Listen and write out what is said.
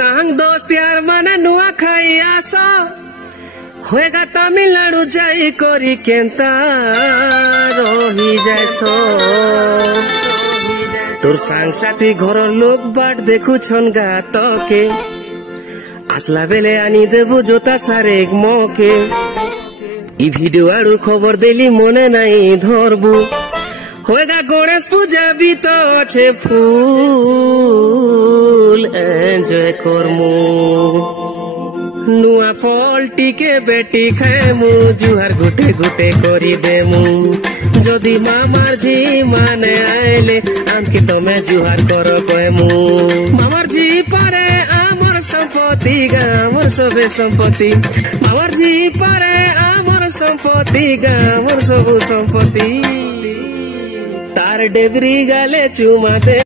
सांग दोस्त यार माने नुआ खाई आसो होएगा तमिलनाडु जाई करी केंता रही जायसो তোর সাংসাথী ঘর লোক বাট দেখুছন গাতকে আসলা বেলে আনি দেবু জোতা সারেক মকে ই ভিডিও আরু খবর দেলি মনে নাই ধরবু होएगा गणेश पूजा भी तो अच्छे फूल एंजॉय करमु नुआ फल टिके बेटी खाएमु जुहार गुटे गुटे करी देमु जदि मामार जी माने आइले आमके तमे जुहार करो कहेमु मामार जी पारे आमर सम्पत्ति गामर सबे सम्पत्ति मामार जी पारे आमर सम्पत्ति गामर सबु सम्पत्ति तार डेबरी गाले चुमा दे।